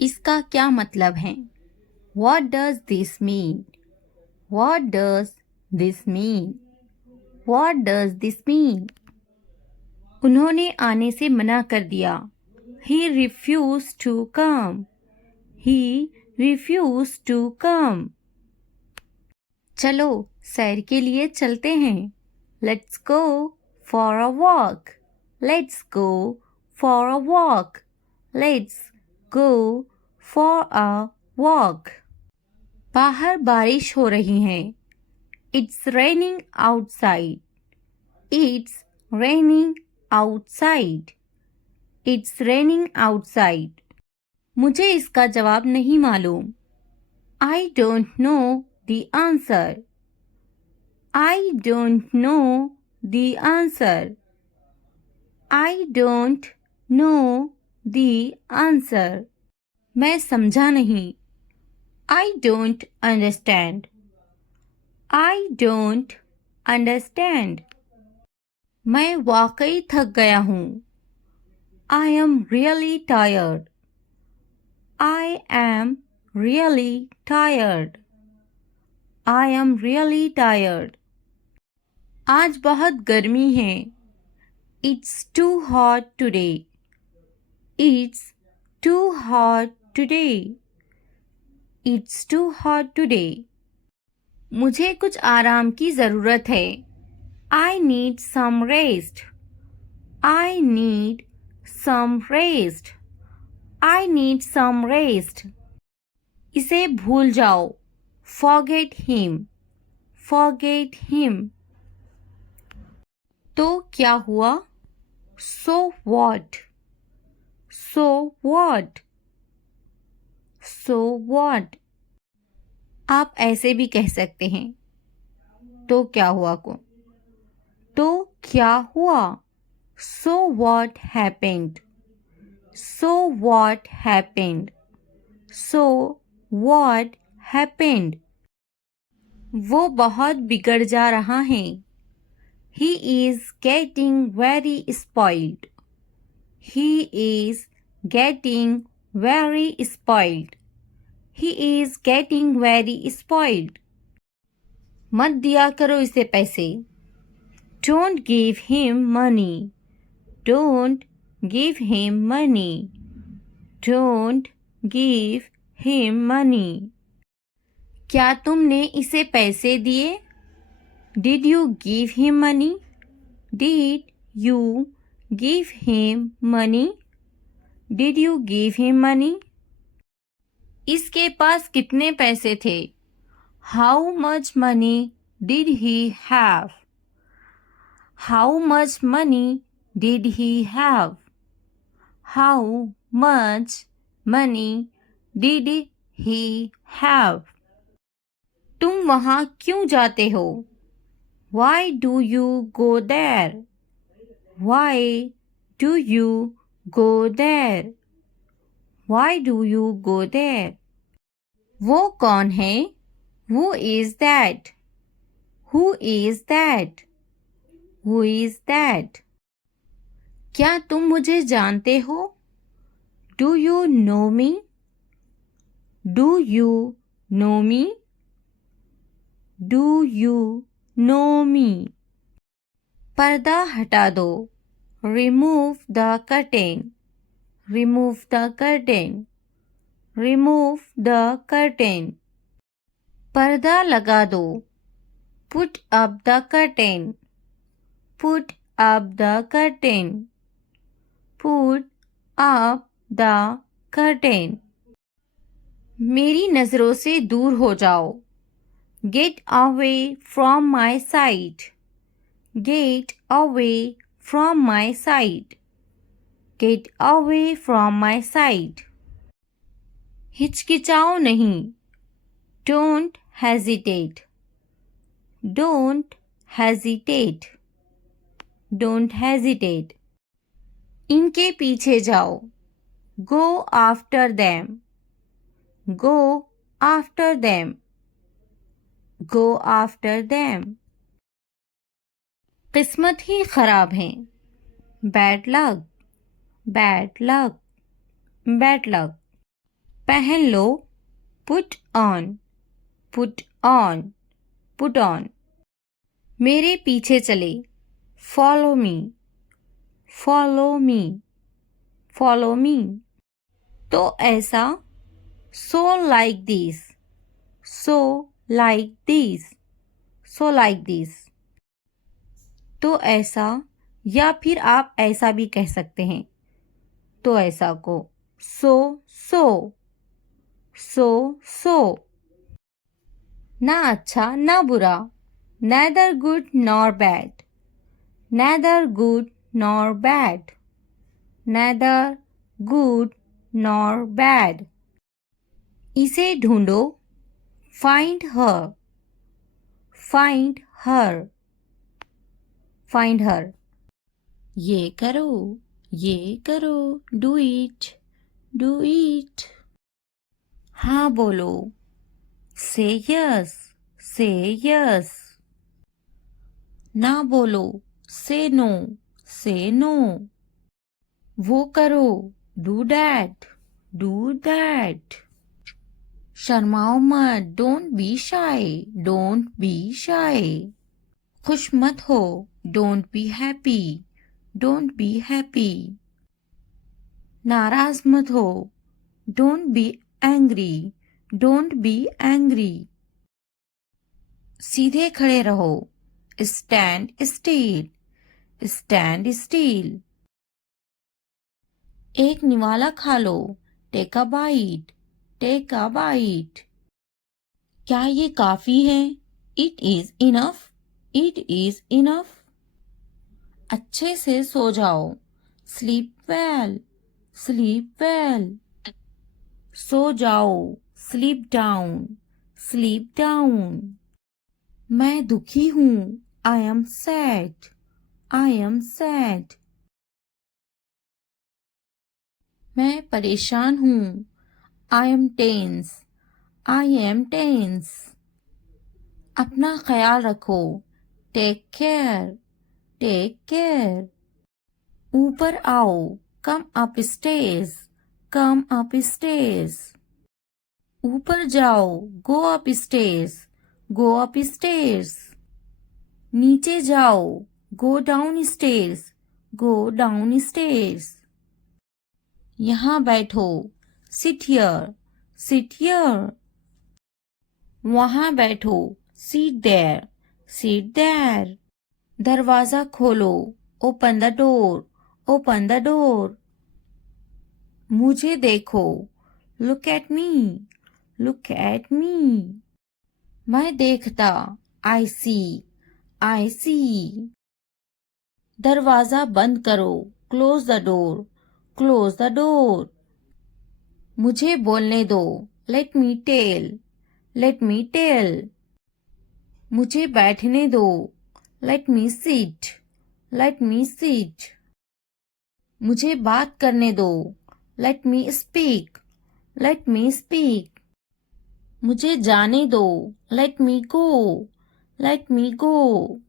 इसका क्या मतलब है? What does this mean? What does this mean? What does this mean? उन्होंने आने से मना कर दिया. He refused to come. He refused to come. चलो सैर के लिए चलते हैं. Let's go for a walk. Let's go for a walk. Let's go for a walk. बाहर बारिश हो रही है. It's raining outside. It's raining outside. It's raining outside. मुझे इसका जवाब नहीं मालूम. I don't know the answer. I don't know the answer. I don't know the answer. मैं समझा नहीं. I don't understand. I don't understand. मैं वाकई थक गया हूँ. I am really tired. I am really tired. I am really tired. आज बहुत गर्मी है. It's too hot today. It's too hot today. It's too hot today. मुझे कुछ आराम की ज़रूरत है. I need some rest. I need some rest. I need some rest. इसे भूल जाओ. Forget him. Forget him. तो क्या हुआ? So what? So what? So what? आप ऐसे भी कह सकते हैं. तो क्या हुआ को. तो क्या हुआ? So what happened? So what happened? So what happened? वो बहुत बिगड़ जा रहा है. He is getting very spoiled. He is getting very spoiled. He is getting very spoiled. मत दिया करो इसे पैसे. Don't give him money. Don't give him money. Don't give him money. क्या तुमने इसे पैसे दिए? Did you give him money? Did you give him money? Did you give him money? इसके पास कितने पैसे थे? How much money did he have? How much money did he have? How much money did he have? तुम वहाँ क्यों जाते हो? Why do you go there? Why do you go there? Why do you go there? वो कौन है? Who is that? Who is that? Who is that? क्या तुम मुझे जानते हो? Do you know me? Do you know me? Do you know me? पर्दा हटा दो. Remove the curtain. Remove the curtain. Remove the curtain. पर्दा लगा दो. Put up the curtain. Put up the curtain. Put up the curtain. मेरी नज़रों से दूर हो जाओ. Get away from my sight. Get away from my sight. Get away from my sight. हिचकिचाओ नहीं. Don't hesitate. Don't hesitate. Don't hesitate. इनके पीछे जाओ. Go after them. Go after them. Go after them. किस्मत ही खराब है. Bad luck. Bad luck. Bad luck. पहन लो, put on, put on, put on. मेरे पीछे चले, follow me, follow me, follow me. तो ऐसा, so like this, so like this, so like this. तो ऐसा, या फिर आप ऐसा भी कह सकते हैं। तो ऐसा को so so, so so. ना अच्छा ना बुरा, neither good nor bad, neither good nor bad, neither good nor bad. इसे ढूंढो, find her, find her, find her. ये करो, do it, do it. हाँ बोलो, say yes, say yes. ना बोलो, say no, say no. वो करो, do that, do that. शर्माओ मत, don't be shy, don't be shy. खुश मत हो, don't be happy, don't be happy. नाराज मत हो, don't be angry, don't be angry. सीधे खड़े रहो, stand still, stand still. एक निवाला खा लो, take a bite, take a bite. क्या ये काफी है? It is enough, it is enough. अच्छे से सो जाओ, sleep well, sleep well. सो जाओ, sleep down, sleep down. मैं दुखी हूँ, I am sad, I am sad. मैं परेशान हूँ, I am tense, I am tense. अपना ख्याल रखो, take care, take care. ऊपर आओ, come upstairs, come upstairs. ऊपर जाओ, go upstairs, go upstairs. नीचे जाओ, go downstairs, go downstairs. यहाँ बैठो, sit here, sit here. वहाँ बैठो, sit there, sit there. दरवाजा खोलो, open the door, open the door. मुझे देखो, look at me, look at me. मैं देखता, I see, I see. दरवाजा बंद करो, close the door, close the door. मुझे बोलने दो, let me tell, let me tell. मुझे बैठने दो, let me sit, let me sit. मुझे बात करने दो, let me speak, let me speak. मुझे जाने दो, let me go, let me go.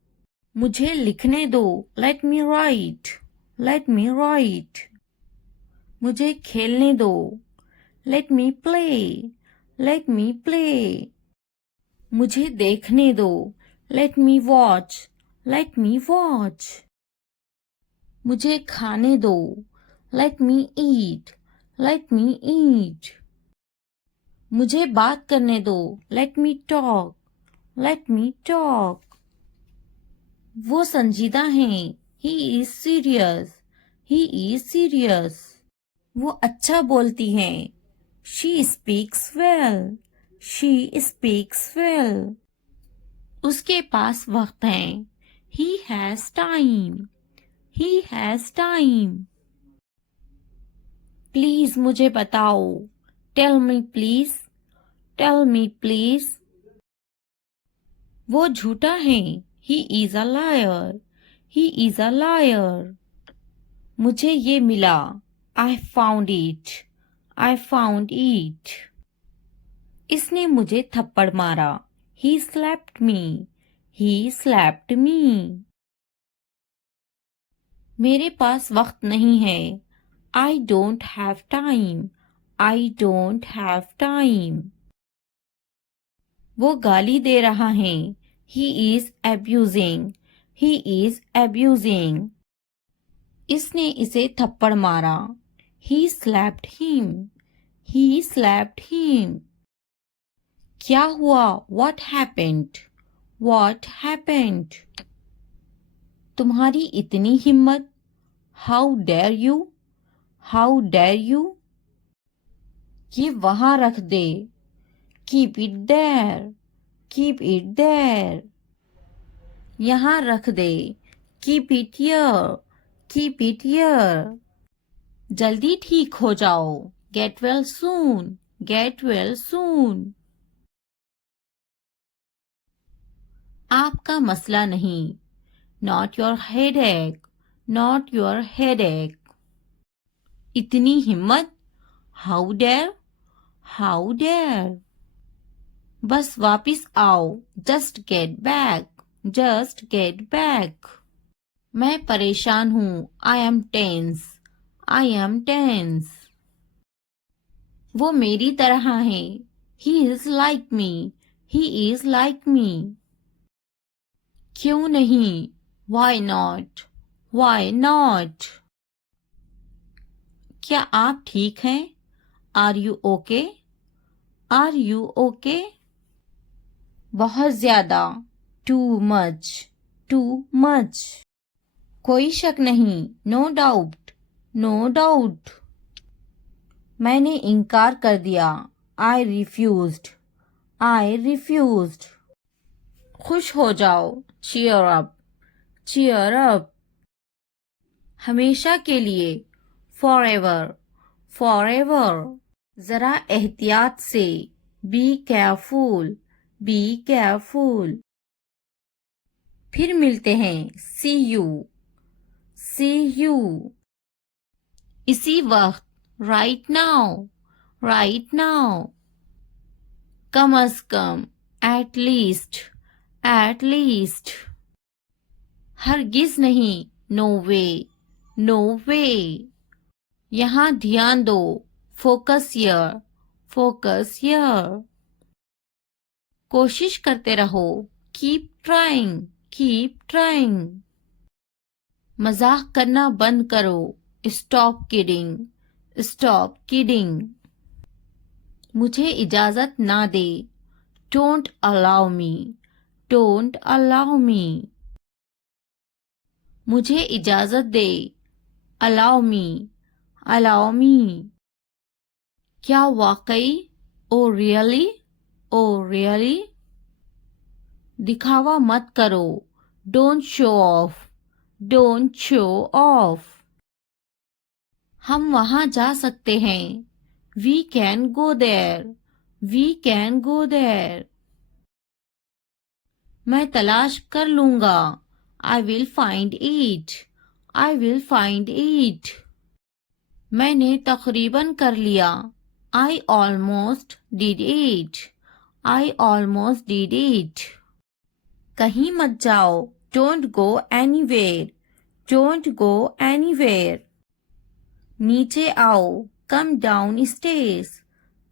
मुझे लिखने दो, let me write, let me write. मुझे खेलने दो, let me play, let me play. मुझे देखने दो, let me watch, let me watch. मुझे खाने दो, let me eat, let me eat. मुझे बात करने दो, let me talk, let me talk. वो संजीदा हैं, he is serious, he is serious. वो अच्छा बोलती हैं, she speaks well, she speaks well. उसके पास वक्त है, he has time, he has time. Please मुझे बताओ, tell me please, tell me please. वो झूठा है, he is a liar, he is a liar. मुझे ये मिला, I found it, I found it. इसने मुझे थप्पड़ मारा, he slapped me, he slapped me. मेरे पास वक्त नहीं है, I don't have time, I don't have time. वो गाली दे रहा है. He is abusing. He is abusing. इसने इसे थप्पड़ मारा. He slapped him. He slapped him. क्या हुआ? What happened? What happened? तुम्हारी इतनी हिम्मत. How dare you? How dare you? ये वहाँ रख दे. Keep it there. Keep it there. यहाँ रख दे. Keep it here. Keep it here. जल्दी ठीक हो जाओ. Get well soon. Get well soon. आपका मसला नहीं. Not your headache. Not your headache. इतनी हिम्मत. How dare? How dare? बस वापिस आओ. Just get back. Just get back. मैं परेशान हूँ. I am tense. I am tense. वो मेरी तरह है. He is like me. He is like me. क्यों नहीं? Why not? Why not? क्या आप ठीक हैं? Are you okay? Are you okay? बहुत ज्यादा. Too much. Too much. कोई शक नहीं. No doubt. No doubt. मैंने इनकार कर दिया. I refused. I refused. खुश हो जाओ. Cheer up. Cheer up. हमेशा के लिए. Forever. Forever. जरा एहतियात से. Be careful. Be careful. फिर मिलते हैं. See you. See you. इसी वक्त. Right now. Right now. Come a come. At least. At least. हरगिज नहीं. No way. No way. यहाँ ध्यान दो. Focus here. Focus here. कोशिश करते रहो. Keep trying. Keep trying. मजाक करना बंद करो. Stop kidding. Stop kidding. मुझे इजाजत ना दे. Don't allow me. Don't allow me. मुझे इजाजत दे. Allow me. Allow me. क्या वाकई? Oh really? Oh really? दिखावा मत करो. Don't show off. Don't show off. हम वहाँ जा सकते हैं. We can go there. We can go there. मैं तलाश कर लूँगा. I will find it. I will find it. मैंने तकरीबन कर लिया. I almost did it. I almost did it. कहीं मत जाओ. Don't go anywhere. Don't go anywhere. नीचे आओ. Come down stairs.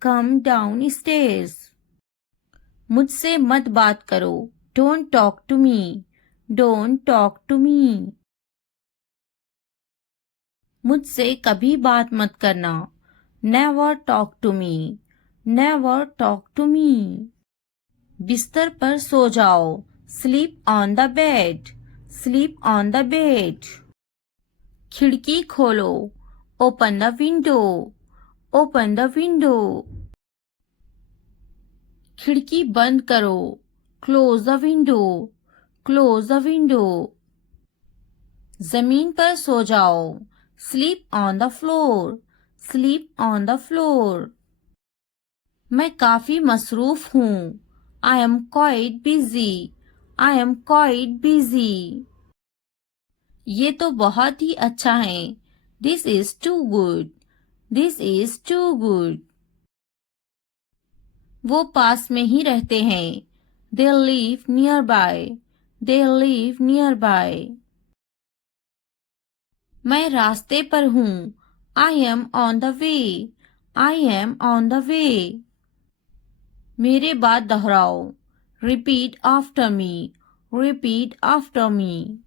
Come down stairs. मुझसे मत बात करो. Don't talk to me. Don't talk to me. मुझसे कभी बात मत करना. Never talk to me. Never talk to me. बिस्तर पर सो जाओ. Sleep on the bed. Sleep on the bed. खिड़की खोलो. Open the window. Open the window. खिड़की बंद करो. Close the window. Close the window. जमीन पर सो जाओ. Sleep on the floor. Sleep on the floor. मैं काफी मसरूफ हूँ. I am quite busy. I am quite busy. ये तो बहुत ही अच्छा है. This is too good. This is too good. वो पास में ही रहते हैं. They live nearby. They live nearby. मैं रास्ते पर हूँ. I am on the way. I am on the way. मेरे बाद दोहराओ. Repeat after me. Repeat after me.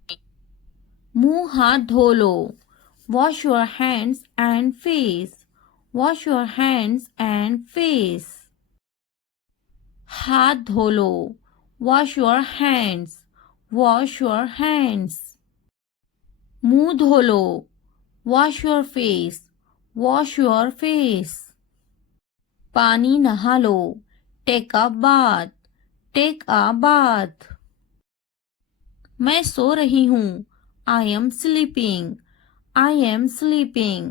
मुंह हाथ धो लो. Wash your hands and face. Wash your hands and face. हाथ धो लो. Wash your hands. Wash your hands. मुंह धो लो. Wash your face. Wash your face. पानी नहा लो. Take a bath. Take a bath. मैं सो रही हूँ. I am sleeping. I am sleeping.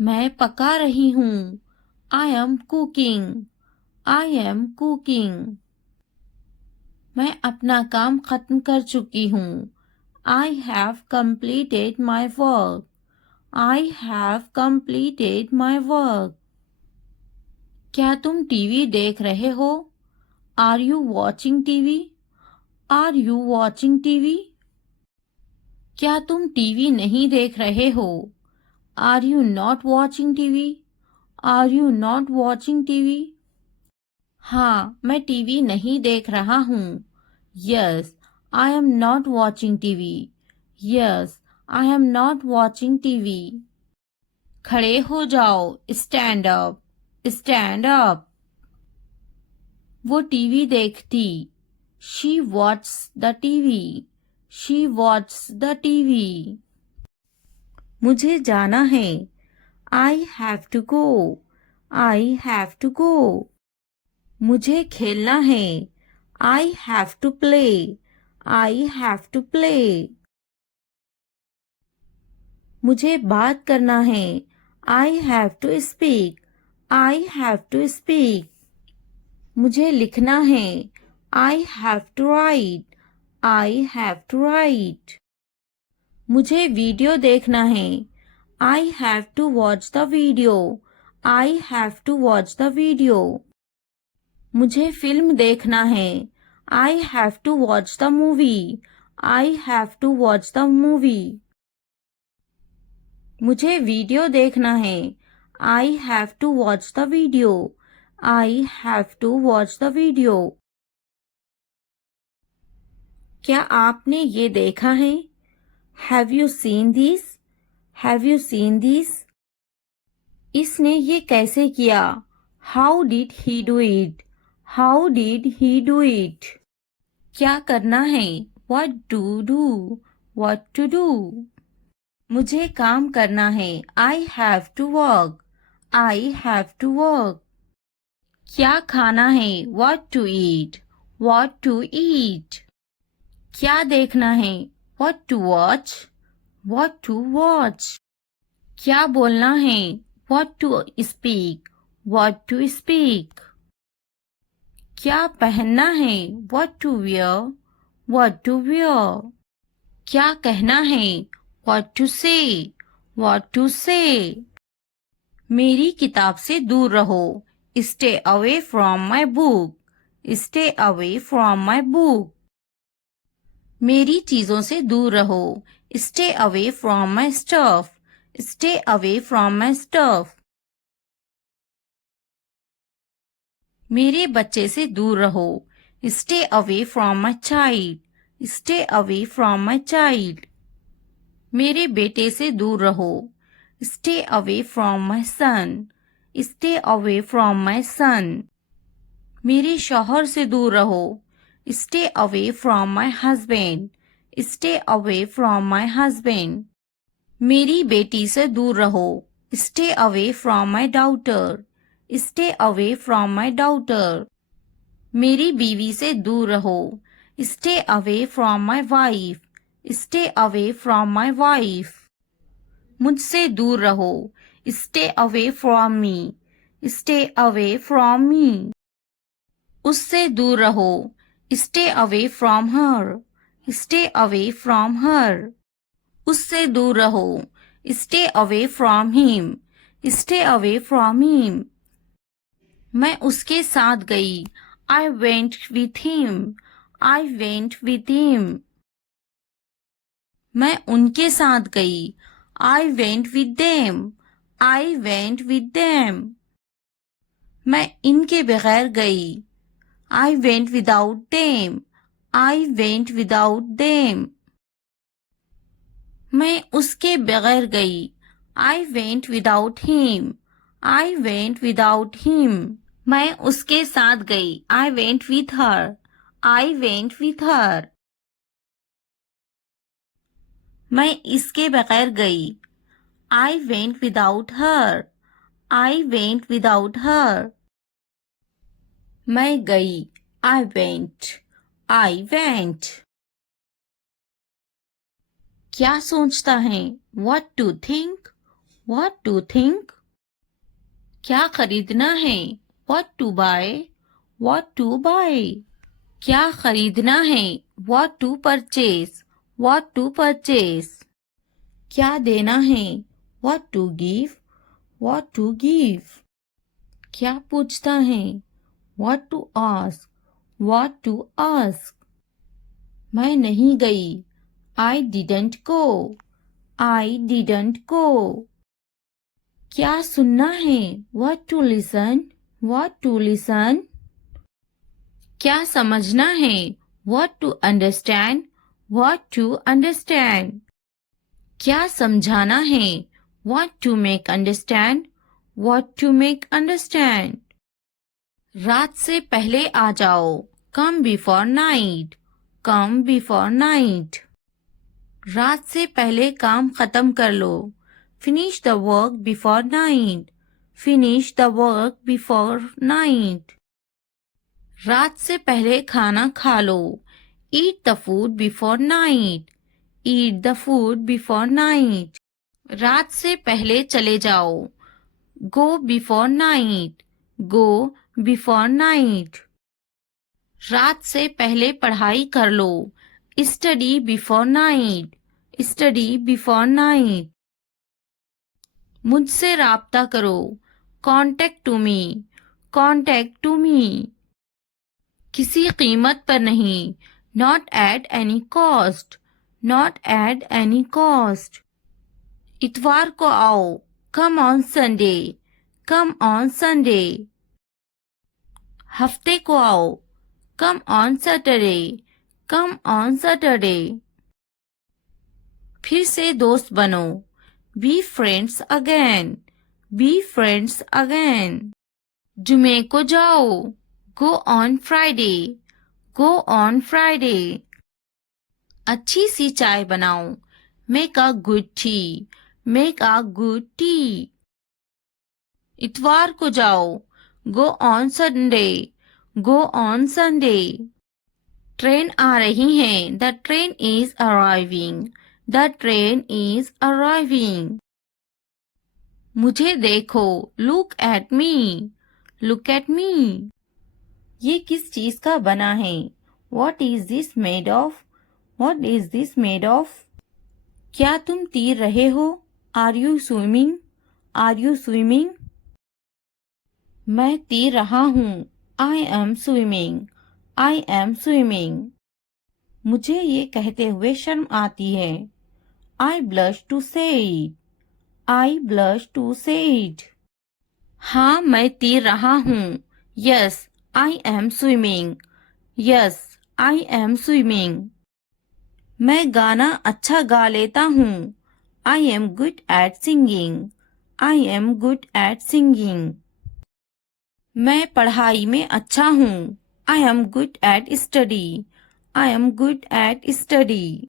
मैं पका रही हूँ. I am cooking. I am cooking. मैं अपना काम खत्म कर चुकी हूँ. I have completed my work. I have completed my work. क्या तुम टीवी देख रहे हो? Are you watching TV? Are you watching TV? क्या तुम टीवी नहीं देख रहे हो? Are you not watching TV? Are you not watching TV? हाँ, मैं टीवी नहीं देख रहा हूँ. Yes, I am not watching TV. Yes, I am not watching TV. खड़े हो जाओ. Stand up. Stand up. वो टीवी देखती. She watches the TV. She watches the TV. मुझे जाना है. I have to go. I have to go. मुझे खेलना है. I have to play. I have to play. मुझे बात करना है. I have to speak. I have to speak. मुझे लिखना है. I have to write. I have to write. मुझे वीडियो देखना है. I have to watch the video. I have to watch the video. मुझे फिल्म देखना है. I have to watch the movie. I have to watch the movie. मुझे video देखना है. I have to watch the video. I have to watch the video. क्या आपने ये देखा है? Have you seen this? Have you seen this? इसने ये कैसे किया? How did he do it? How did he do it? क्या करना है? What to do? What to do? मुझे काम करना है. I have to work. I have to work. क्या खाना है? What to eat? What to eat? क्या देखना है? What to watch? What to watch? क्या बोलना है? What to speak? What to speak? क्या पहनना है? What to wear? What to wear? क्या कहना है? What to say? What to say? मेरी किताब से दूर रहो. Stay away from my book. Stay away from my book. मेरी चीजों से दूर रहो. Stay away from my stuff. Stay away from my stuff. मेरे बच्चे से दूर रहो. Stay away from my child. Stay away from my child. मेरे बेटे से दूर रहो. Stay away from my son. Stay away from my son. मेरे शौहर से दूर रहो. Stay away from my husband. Stay away from my husband. मेरी बेटी से दूर रहो. Stay away from my daughter. Stay away from my daughter. मेरी बीवी से दूर रहो. Stay away from my wife. Stay away from my wife. मुझसे दूर रहो. Stay away from me. Stay away from me. उससे दूर रहो. Stay away from her. Stay away from her. उससे दूर रहो. Stay away from him. Stay away from him. मैं उसके साथ गई. I went with him. I went with him. मैं उनके साथ गई. I went with them. I went with them. मैं इनके बगैर गई. I went without them. I went without them. मैं उसके बगैर गई. I went without him. I went without him. मैं उसके साथ गई. I went with her. I went with her. मैं इसके बगैर गई. I went without her. I went without her. मैं गई. I went. I went. क्या सोचता है? What to think? What to think? क्या खरीदना है? What to buy? What to buy? क्या खरीदना है? What to purchase? What to purchase? क्या देना है? What to give? What to give? क्या पूछता है? What to ask? What to ask? मैं नहीं गई. I didn't go. I didn't go. क्या सुनना है? What to listen? What to listen? क्या समझना है? What to understand? What to understand? क्या समझाना है? What to make understand? What to make understand? रात से पहले आ जाओ. Come before night. Come before night. रात से पहले काम खत्म कर लो. Finish the work before night. Finish the work before night. रात से पहले खाना खा लो. Eat the food before night. Eat the food before night. रात से पहले चले जाओ. Go before night. Go before night. रात से पहले पढ़ाई कर लो. Study before night. Study before night. मुझसे राब्ता करो. Contact to me. Contact to me. किसी कीमत पर नहीं. Not at any cost. Not at any cost. इतवार को आओ. Come on Sunday. Come on Sunday. हफ्ते को आओ. Come on Saturday. Come on Saturday. फिर से दोस्त बनो. Be friends again. Be friends again. जुमे को जाओ. Go on Friday. Go on Friday. अच्छी सी चाय बनाओ. Make a good tea. Make a good tea. इतवार को जाओ. Go on Sunday. Go on Sunday. Train आ रही है. The train is arriving. The train is arriving. मुझे देखो. Look at me. Look at me. ये किस चीज का बना है? What is this made of? What is this made of? क्या तुम तैर रहे हो? Are you swimming? Are you swimming? मैं तैर रहा हूँ. I am swimming. I am swimming. मुझे ये कहते हुए शर्म आती है. I blush to say it. I blush to say it. हाँ मैं तैर रहा हूँ. Yes, I am swimming. Yes, I am swimming. मैं गाना अच्छा गा लेता हूँ. I am good at singing. I am good at singing. मैं पढ़ाई में अच्छा हूँ. I am good at study. I am good at study.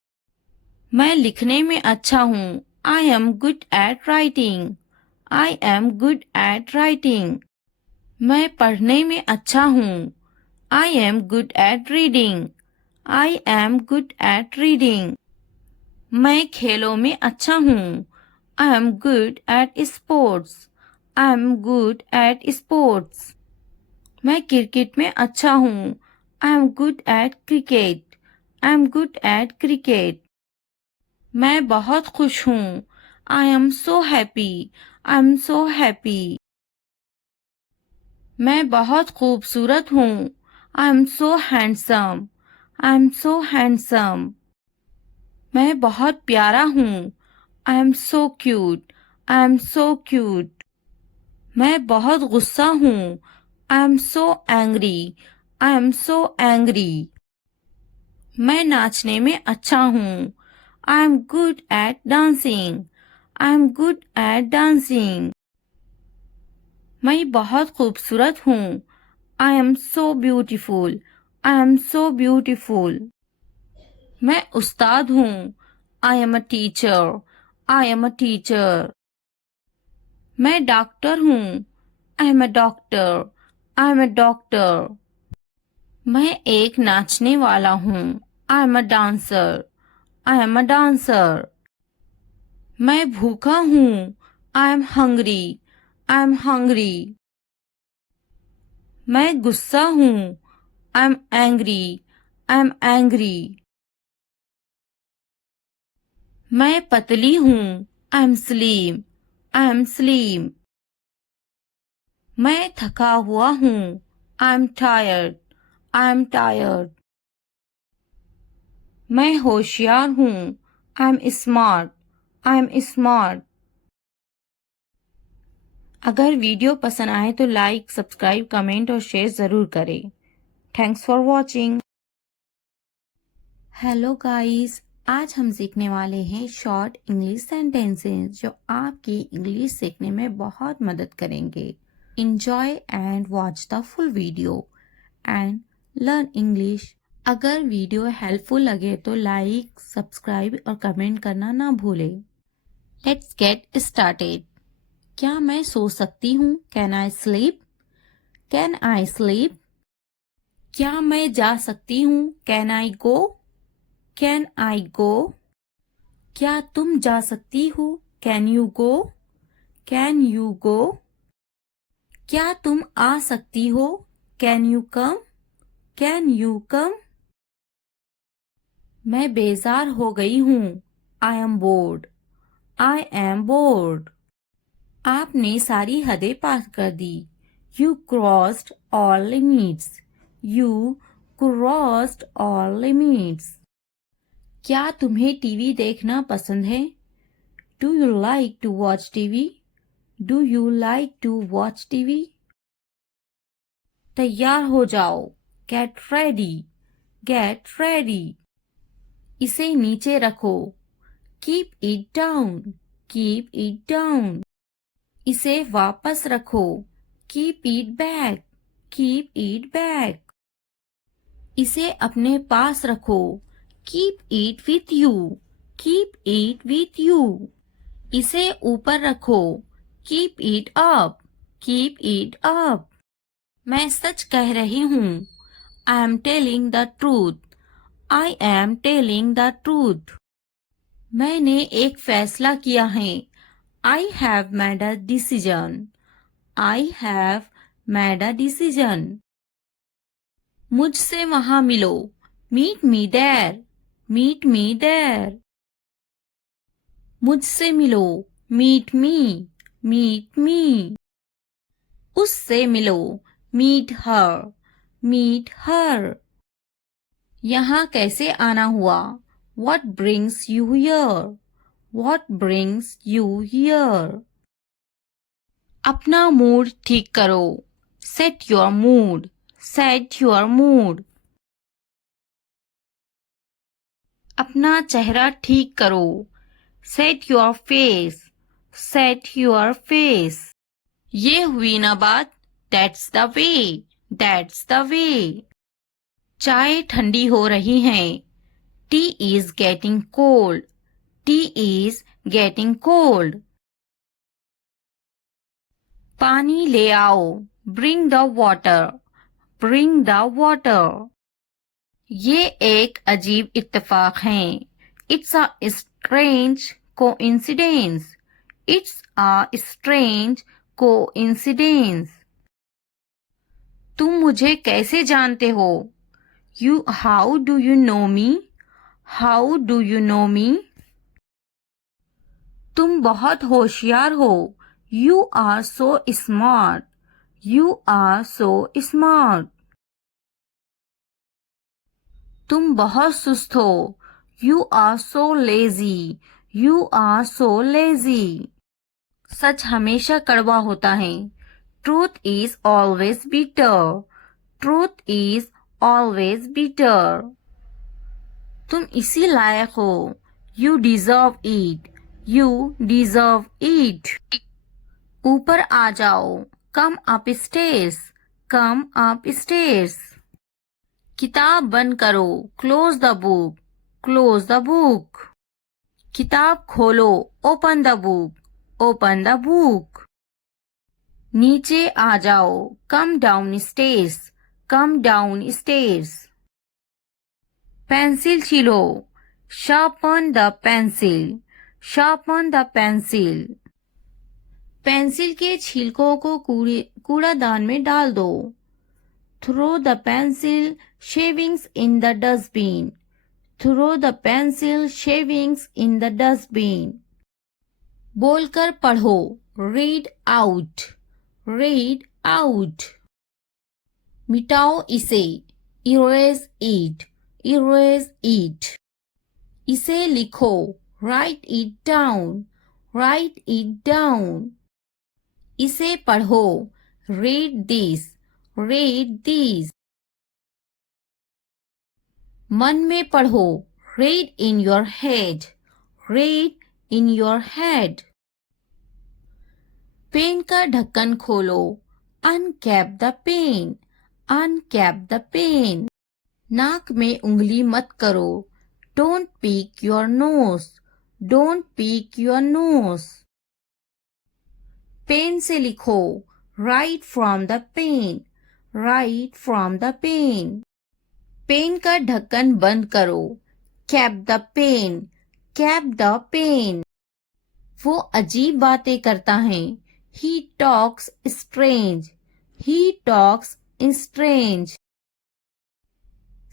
मैं लिखने में अच्छा हूँ. I am good at writing. I am good at writing. मैं पढ़ने में अच्छा हूँ. I am good at reading. I am good at reading. मैं खेलों में अच्छा हूँ. I am good at sports. I am good at sports. मैं क्रिकेट में अच्छा हूँ. I am good at cricket. I am good at cricket. मैं बहुत खुश हूँ. I am so happy. I am so happy. मैं बहुत खूबसूरत हूँ. I am so handsome. I am so handsome. मैं बहुत प्यारा हूँ. I am so cute. I am so cute. मैं बहुत गुस्सा हूँ। I am so angry. I am so angry. मैं नाचने में अच्छा हूँ। I am good at dancing. I am good at dancing. मैं बहुत खूबसूरत हूँ। I am so beautiful. I am so beautiful. मैं उस्ताद हूँ। I am a teacher. I am a teacher. मैं डॉक्टर हूँ। I am a doctor. I am a doctor. मैं एक नाचने वाला हूँ। I am a dancer. I am a dancer. मैं भूखा हूँ। I am hungry. I am hungry. मैं गुस्सा हूँ। I am angry. I am angry. मैं पतली हूँ। I M slim. I am slim. मैं थका हुआ हूँ। I am tired. I am tired. मैं होशियार हूँ। I am smart. I am smart. अगर वीडियो पसंद आए तो लाइक, सब्सक्राइब, कमेंट और शेयर ज़रूर करें। Thanks for watching. Hello guys, आज हम सीखने वाले हैं शॉर्ट इंग्लिश सेंटेंसेस जो आपकी इंग्लिश सीखने में बहुत मदद करेंगे। Enjoy and watch the full video and learn English। अगर वीडियो हेल्पफुल लगे तो लाइक, सब्सक्राइब और कमेंट करना ना भूलें। Let's get started. क्या मैं सो सकती हूँ? Can I sleep? Can I sleep? क्या मैं जा सकती हूँ? Can I go? Can I go? क्या तुम जा सकती हो? Can you go? Can you go? क्या तुम आ सकती हो? Can you come? Can you come? मैं बेजार हो गई हूँ। I am board. I am bored. आपने सारी हदें पार कर दी। You crossed all limits. You crossed all limits. क्या तुम्हें टीवी देखना पसंद है? Do you like to watch TV? Do you like to watch TV? तैयार हो जाओ। Get ready. Get ready. इसे नीचे रखो। Keep it down. Keep it down. इसे वापस रखो। Keep it back. Keep it back. इसे अपने पास रखो। Keep it with you. Keep it with you. इसे ऊपर रखो। Keep it up. Keep it up. मैं सच कह रही हूँ। I am telling the truth. I am telling the truth. मैंने एक फैसला किया है। I have made a decision. I have made a decision. मुझसे वहां मिलो। Meet me there. Meet me there. मुझसे मिलो। Meet me. Meet me. उससे मिलो। Meet her. Meet her. यहाँ कैसे आना हुआ? What brings you here? What brings you here? अपना मूड ठीक करो। Set your mood. Set your mood. अपना चेहरा ठीक करो। Set your face. Set your face. ये हुई ना बात। That's the way. That's the way. चाय ठंडी हो रही है। Tea is getting cold. Tea is getting cold. पानी ले आओ। Bring the water. Bring the water. ये एक अजीब इत्तेफाक है। It's a strange coincidence. It's a strange coincidence. तुम मुझे कैसे जानते हो? How do you know me? How do you know me? तुम बहुत होशियार हो। You are so smart. You are so smart. तुम बहुत सुस्त हो। You are so lazy. You are so lazy. सच हमेशा कड़वा होता है। Truth is always bitter. Truth is always bitter. तुम इसी लायक हो। You deserve it. You deserve it. ऊपर आ जाओ। Come upstairs. Come upstairs. किताब बंद करो। Close the book. Close the book. किताब खोलो। Open the book. Open the book. नीचे आ जाओ। Come downstairs. Come downstairs. Pencil छीलो। Sharpen the pencil. Sharpen the pencil. Pencil के छिलकों को कूड़ादान में डाल दो। Throw the pencil shavings in the dustbin. Throw the pencil shavings in the dustbin. बोलकर पढ़ो। Read out. Read out. मिटाओ इसे। Erase it. Erase it. इसे लिखो। Write it down. Write it down. इसे पढ़ो। Read this. Read this. मन में पढ़ो। Read in your head. Read in your head. Pen का ढक्कन खोलो। Uncap the pen. Uncap the pen. नाक में उंगली मत करो। Don't pick your nose. Don't pick your nose. Pen से लिखो। Write from the pen. Write from the pen. Pen का ढक्कन बंद करो। Cap the pen. Cap the pen. वो अजीब बातें करता है। He talks strange. He talks strange.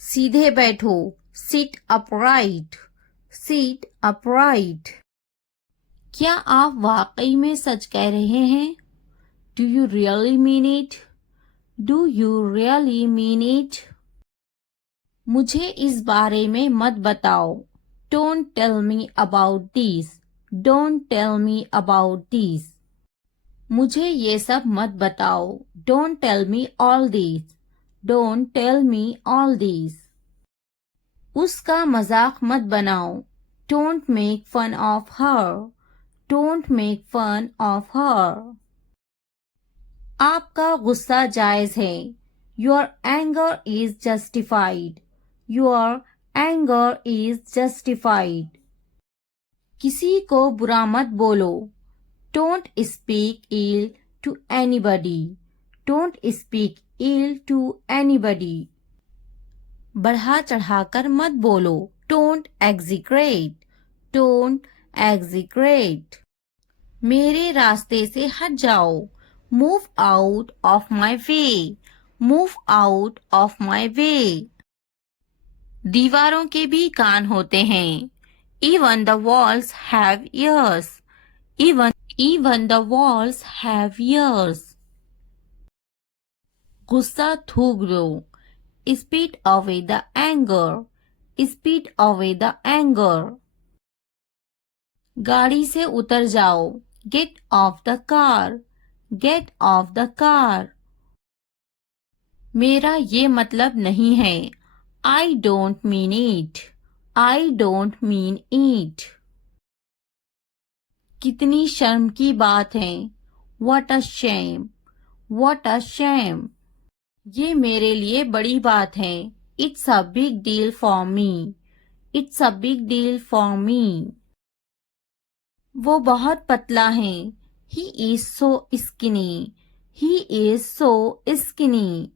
सीधे बैठो। Sit upright. Sit upright. क्या आप वाकई में सच कह रहे हैं? Do you really mean it? Do you really mean it? मुझे इस बारे में मत बताओ। Don't tell me about this. Don't tell me about this. मुझे ये सब मत बताओ। Don't tell me all this. Don't tell me all this. उसका मजाक मत बनाओ। Don't make fun of her. Don't make fun of her. आपका गुस्सा जायज है। Your anger is justified. Your anger is justified. किसी को बुरा मत बोलो। Don't speak ill to anybody. Don't speak ill to anybody. बढ़ा चढ़ाकर मत बोलो। Don't exaggerate. Don't exaggerate. मेरे रास्ते से हट जाओ। Move out of my way. Move out of my way. दीवारों के भी कान होते हैं। Even the walls have ears. Even the walls have ears. गुस्सा थूक दो। Spit away the anger. Spit away the anger. गाड़ी से उतर जाओ। Get off the car. Get off the car. मेरा ये मतलब नहीं है। I don't mean it. I don't mean it. कितनी शर्म की बात है। What a shame. What a shame. ये मेरे लिए बड़ी बात है। It's a big deal for me. It's a big deal for me. वो बहुत पतला है। He is so skinny. He is so skinny.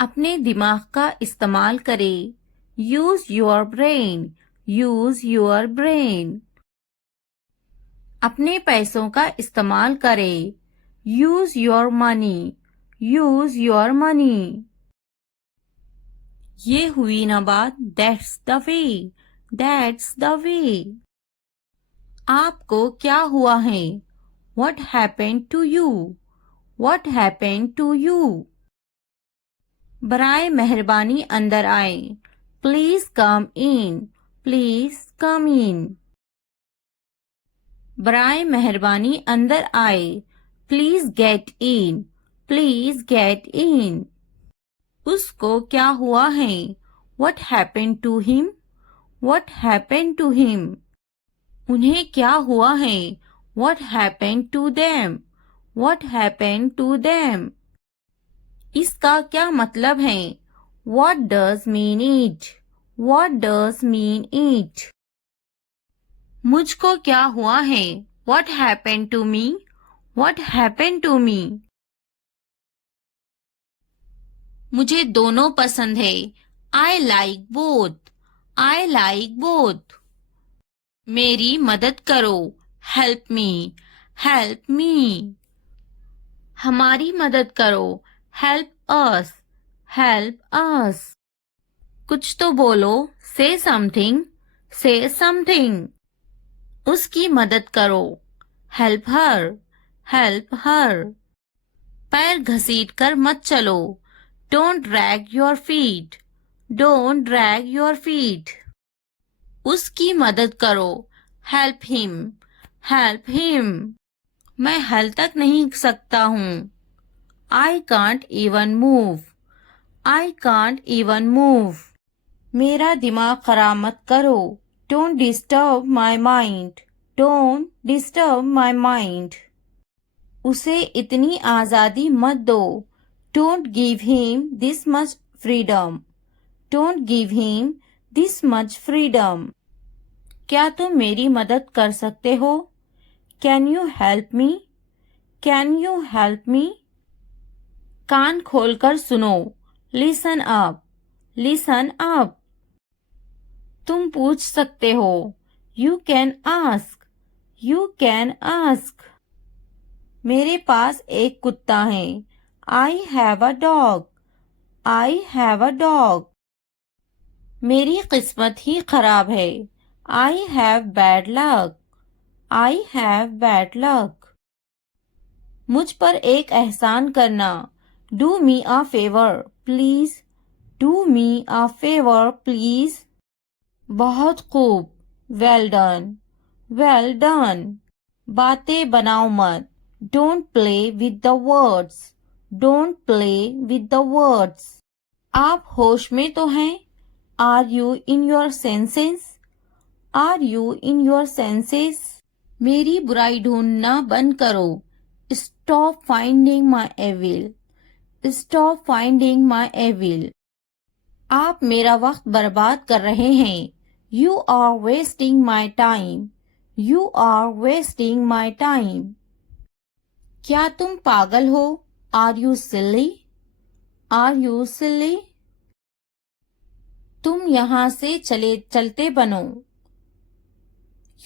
अपने दिमाग का इस्तेमाल करें। Use your brain. Use your brain. अपने पैसों का इस्तेमाल करें। Use your money. Use your money. ये हुई ना बात। That's the way. That's the way. आपको क्या हुआ है? What happened to you? What happened to you? बराए मेहरबानी अंदर आए। Please come in. Please come in. बराए मेहरबानी अंदर आए। Please get in, please get in. उसको क्या हुआ है? What happened to him? What happened to him? उन्हें क्या हुआ है? What happened to them? What happened to them? इसका क्या मतलब है? What does mean it? What does mean it? मुझको क्या हुआ है? What happened to me? What happened to me? मुझे दोनों पसंद है। I like both. I like both. मेरी मदद करो। Help me. Help me. हमारी मदद करो। Help us. Help us. कुछ तो बोलो। Say something. Say something. उसकी मदद करो। Help her. Help her. पैर घसीट कर मत चलो। Don't drag your feet. Don't drag your feet. उसकी मदद करो। Help him. Help him. मैं हल तक नहीं सकता हूँ। I can't even move. I can't even move. मेरा दिमाग खराब मत करो। Don't disturb my mind. Don't disturb my mind. उसे इतनी आज़ादी मत दो। Don't give him this much freedom. Don't give him this much freedom. क्या तुम मेरी मदद कर सकते हो? Can you help me? Can you help me? कान खोलकर सुनो। Listen up. Listen up. तुम पूछ सकते हो। You can ask. You can ask. मेरे पास एक कुत्ता है। I have a dog. I have a dog. मेरी किस्मत ही खराब है। I have bad luck. I have bad luck. मुझ पर एक एहसान करना। Do me a favor, please. Do me a favor, please. बहुत खूब। Well done. Well done. बातें बनाओ मत। Don't play with the words. Don't play with the words. आप होश में तो हैं? Are you in your senses? Are you in your senses? मेरी बुराई ढूंढना बंद करो। Stop finding my evil. Stop finding my evil. आप मेरा वक्त बर्बाद कर रहे हैं। You are wasting my time. You are wasting my time. क्या तुम पागल हो? Are you silly? Are you silly? तुम यहाँ से चलते बनो।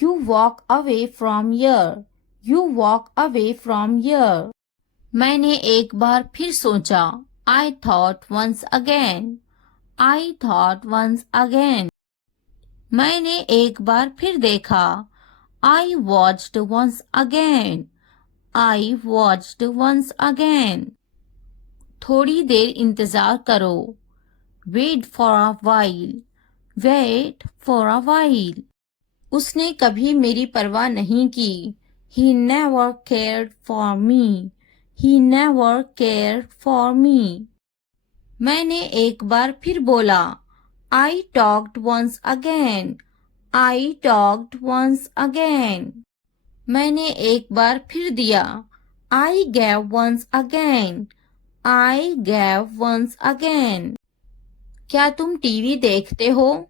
You walk away from here. You walk away from here. मैंने एक बार फिर सोचा। I thought once again. I thought once again. मैंने एक बार फिर देखा। I watched once again. I watched once again. थोड़ी देर इंतजार करो। Wait for a while. Wait for a while. उसने कभी मेरी परवाह नहीं की। He never cared for me. He never cared for me. मैंने एक बार फिर बोला। I talked once again. I talked once again. मैंने एक बार फिर दिया। I gave once again. I gave once again. क्या तुम टीवी देखते हो?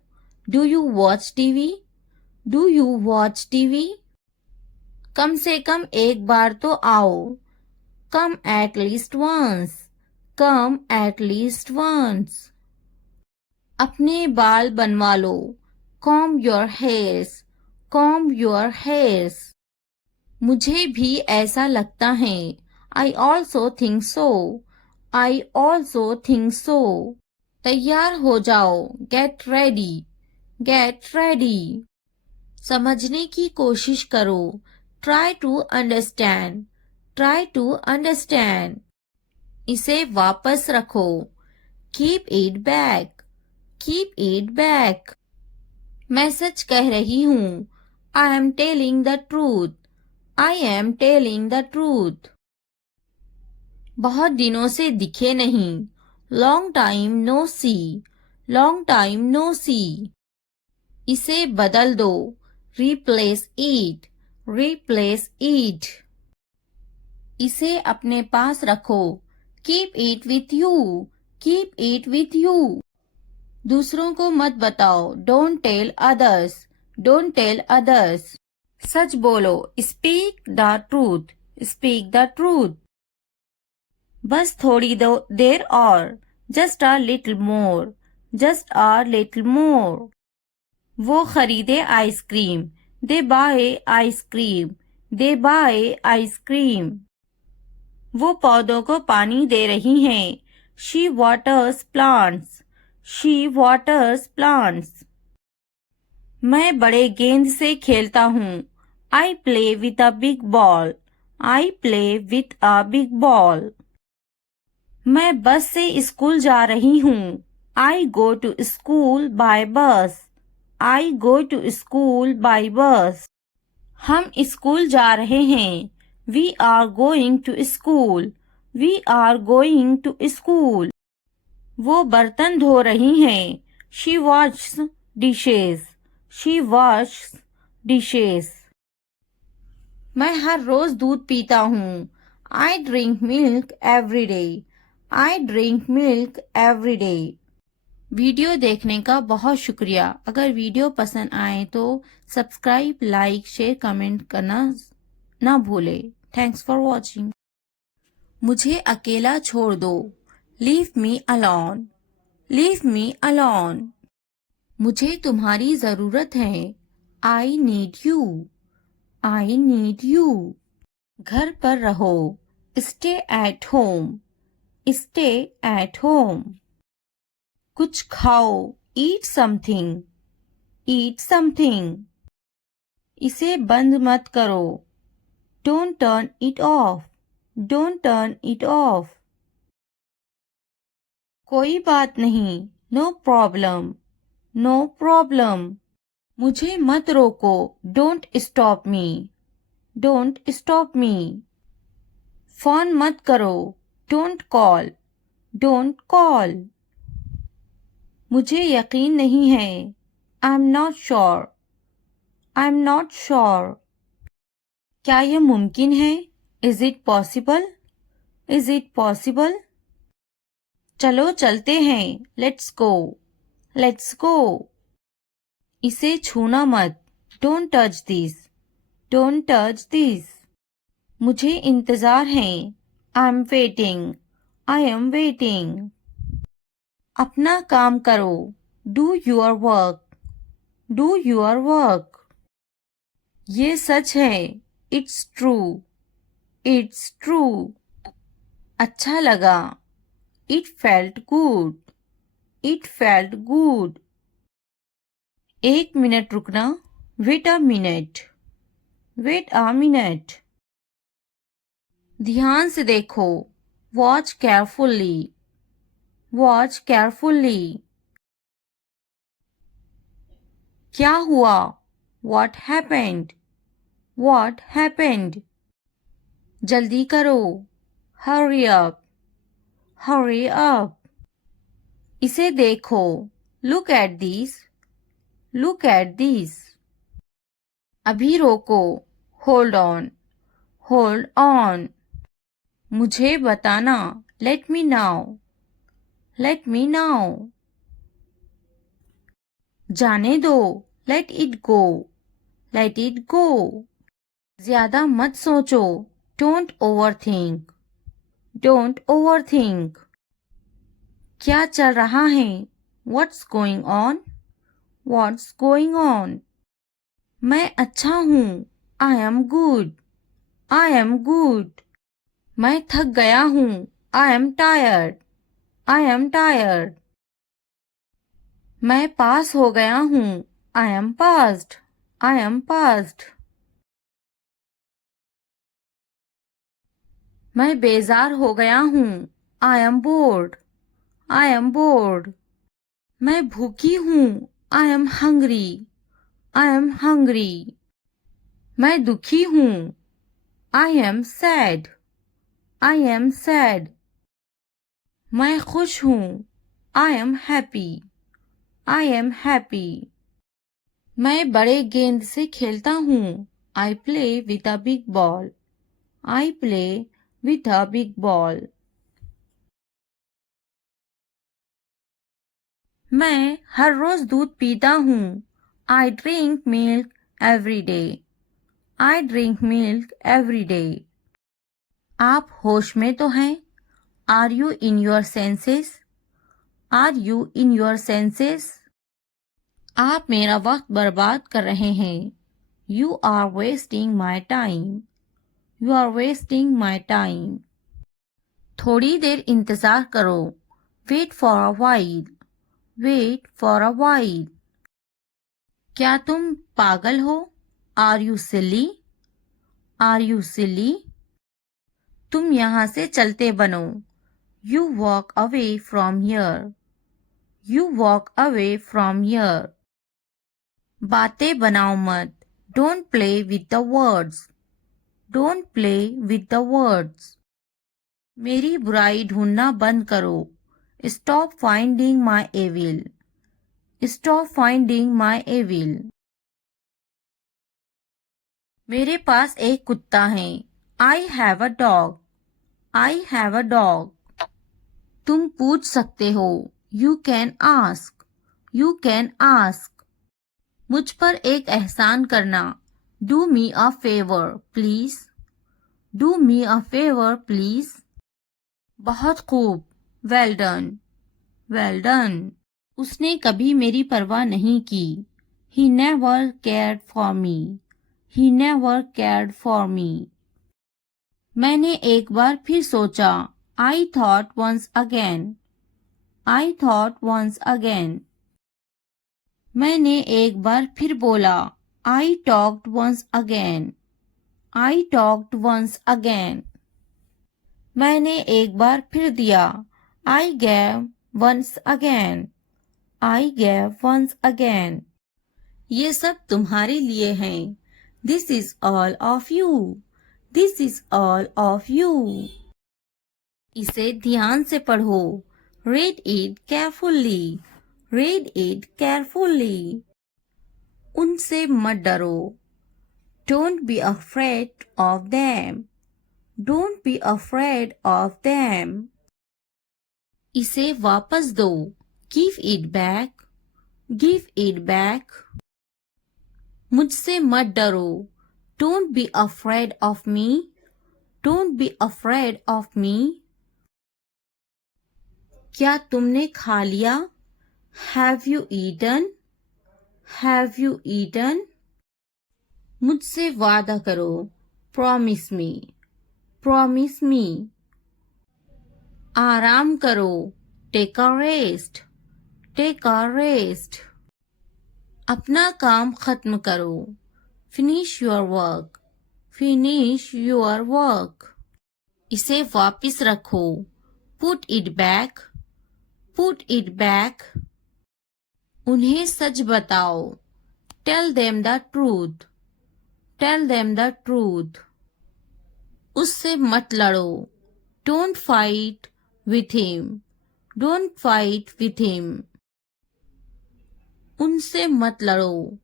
Do you watch TV? Do you watch TV? कम से कम एक बार तो आओ। Come at least once. Come at least once. अपने बाल बनवा लो। Comb your hairs. Comb your hairs. मुझे भी ऐसा लगता है। I also think so. I also think so. तैयार हो जाओ। Get ready. Get ready. समझने की कोशिश करो। Try to understand. Try to understand. इसे वापस रखो। Keep it back. Keep it back. मैं सच कह रही हूँ। I am telling the truth. I am telling the truth. बहुत दिनों से दिखे नहीं. Long time no see. Long time no see. इसे बदल दो. Replace it. Replace it. इसे अपने पास रखो. Keep it with you. Keep it with you. दूसरों को मत बताओ. Don't tell others. Don't tell others. सच बोलो. Speak the truth. Speak the truth. बस थोड़ी देर और. Just a little more. Just a little more. वो खरीदे ice cream. They buy ice cream. They buy ice cream. वो पौधों को पानी दे रही हैं. She waters plants. She waters plants. मैं बड़े गेंद से खेलता हूँ. I play with a big ball. I play with a big ball. मैं बस से स्कूल जा रही हूँ. I go to school by bus. I go to school by bus. हम स्कूल जा रहे हैं. We are going to school. We are going to school. वो बर्तन धो रही हैं. She washes dishes. She washes dishes. मैं हर रोज दूध पीता हूँ. I drink milk every day. I drink milk every day. Video देखने का बहुत शुक्रिया. अगर वीडियो पसंद आए तो सब्सक्राइब, लाइक, शेयर, कमेंट करना ना भूले. Thanks for watching. मुझे अकेला छोड़ दो. Leave me alone. Leave me alone. मुझे तुम्हारी जरूरत है. I need you. I need you. घर पर रहो. Stay at home. Stay at home. कुछ खाओ. Eat something. Eat something. इसे बंद मत करो. Don't turn it off. Don't turn it off. कोई बात नहीं. No problem. No problem. मुझे मत रोको. Don't stop me. Don't stop me. Phone मत करो. Don't call. Don't call. मुझे यकीन नहीं है. I'm not sure. I'm not sure. क्या यह मुमकिन है? Is it possible? Is it possible? चलो चलते हैं. Let's go. Let's go. इसे छूना मत. Don't touch this. Don't touch this. मुझे इंतजार है. I'm waiting. I am waiting. अपना काम करो. Do your work. Do your work. ये सच है. It's true. It's true. अच्छा लगा. It felt good. It felt good. एक मिनट रुकना. Wait a minute. Wait a minute. ध्यान से देखो. Watch carefully. Watch carefully. क्या हुआ? What happened? What happened? जल्दी करो. Hurry up. Hurry up. इसे देखो. Look at this. Look at this. अभी रोको. Hold on. Hold on. मुझे बताना. Let me know. Let me know. जाने दो. Let it go. Let it go. ज्यादा मत सोचो. Don't overthink. Don't overthink. क्या चल रहा है? What's going on? What's going on? मैं अच्छा हूँ. I am good. I am good. मैं थक गया हूँ. I am tired. I am tired. मैं पास हो गया हूँ. I am passed. I am passed. मैं बेजार हो गया हूँ. I am bored. I am bored. मैं भूखी हूँ. I am hungry. I am hungry. मैं दुखी हूँ. I am sad. I am sad. मैं खुश हूँ. I am happy. I am happy. मैं बड़े गेंद से खेलता हूँ. I play with a big ball. I play with a big ball. मैं हर रोज दूध पीता हूँ. I drink milk every day. I drink milk every day. आप होश में तो हैं? Are you in your senses? Are you in your senses? आप मेरा वक्त बर्बाद कर रहे हैं. You are wasting my time. You are wasting my time. थोड़ी देर इंतजार करो. Wait for a while. Wait for a while. क्या तुम पागल हो? Are you silly? Are you silly? तुम यहाँ से चलते बनो. You walk away from here. You walk away from here. बातें बनाओ मत. Don't play with the words. Don't play with the words. मेरी बुराई ढूंढना बंद करो. Stop finding my evil. Stop finding my evil. मेरे पास एक कुत्ता है. I have a dog. I have a dog. तुम पूछ सकते हो. You can ask. You can ask. मुझ पर एक एहसान करना. Do me a favor, please. Do me a favor, please. बहुत खूब. Well done. Well done. उसने कभी मेरी परवाह नहीं की. He never cared for me. He never cared for me. मैंने एक बार फिर सोचा. I thought once again. I thought once again. मैंने एक बार फिर बोला. I talked once again. I talked once again. मैंने एक बार फिर दिया. I gave once again. I gave once again. ये सब तुम्हारे लिए हैं. This is all of you. This is all of you. इसे ध्यान से पढ़ो. Read it carefully. Read it carefully. उनसे मत डरो. Don't be afraid of them. Don't be afraid of them. इसे वापस दो. Give it back. Give it back. मुझसे मत डरो. Don't be afraid of me. Don't be afraid of me. क्या तुमने खा लिया? Have you eaten? Have you eaten? मुझसे वादा करो. Promise me. Promise me. आराम करो. Take a rest. Take a rest. अपना काम खत्म करो. Finish your work. Finish your work. इसे वापस रखो. Put it back. Put it back. उन्हें सच बताओ. Tell them the truth. Tell them the truth. उससे मत लड़ो. Don't fight with him. Don't fight with him. उनसे मत लड़ो.